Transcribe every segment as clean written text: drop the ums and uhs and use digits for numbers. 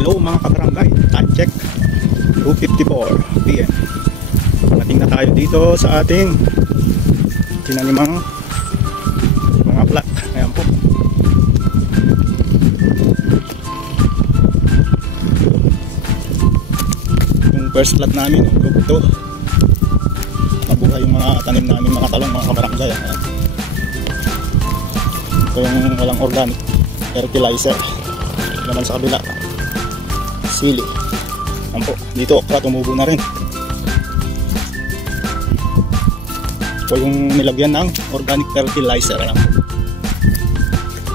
Hello mga kabarangay, time check 2:54 PM. Dating na tayo dito sa ating tinanimang mga plat. Ayan po. Yung first plat namin, group 2. Mabuhay yung mga tanim namin, mga talong, mga kabarangay. Ayan. Ito yung walang organic fertilizer. Naman sa kabila, sili. Ayan po, dito okra tumubo na rin. Ito yung nilagyan ng organic fertilizer. Ayan po,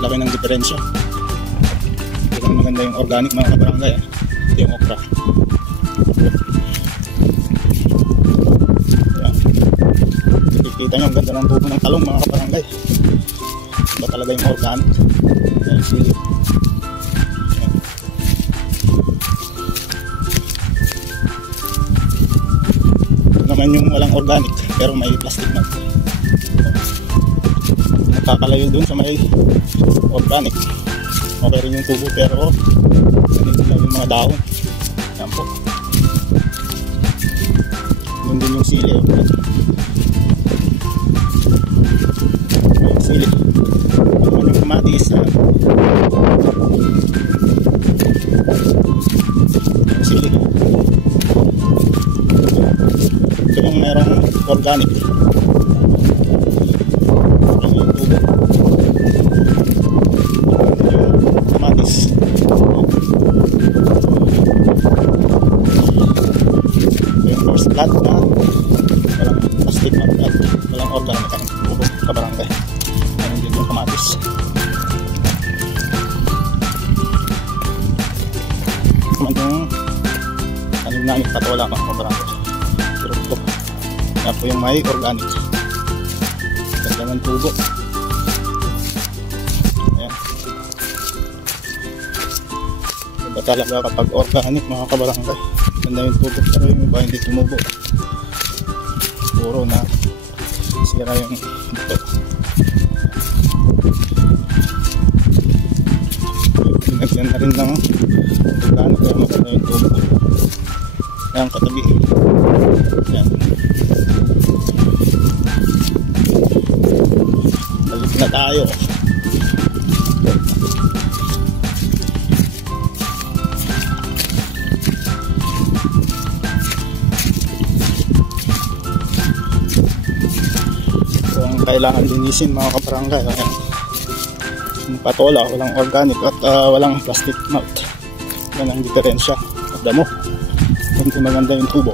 laki ng diferensya. Ito yung maganda yung organic mga kabarangay. Ito yung okra. Ayan, nakikita nyo ang ganda ng tubo ng talong mga kabarangay. Ito talaga yung organic. Ayan, sili. Naman yung walang organic pero may plastic na nakakalayo dun sa may organic. Okay rin yung tubo pero ganito lang yung mga daon. Yan po, yun din yung sili. Yung sili yung kamatis. Yung sili ito yung merong organic. Yung tubo, yung kamatis. Ito yung first plant na walang plastic at walang organic ang tubo kabarangay. Ayun din yung kamatis. Naman yung tanim namin patola mga kabarangay. Yan po yung may organic. Ganda ng tubo. Ayan. Ganda talaga kapag organic mga kabarangay. Ganda yung tubo pero yung iba hindi tumubo. Puro na sira yung buto. Pinagyan na rin ng organic pero maganda yung tubo. Ayan katabi. Ayan. Balik na tayo. Kung kailangan linisin mga kabarangay, yung patola, walang organic at walang plastic mouth. Yan ang diferensya. At damo, kung maganda yung tubo.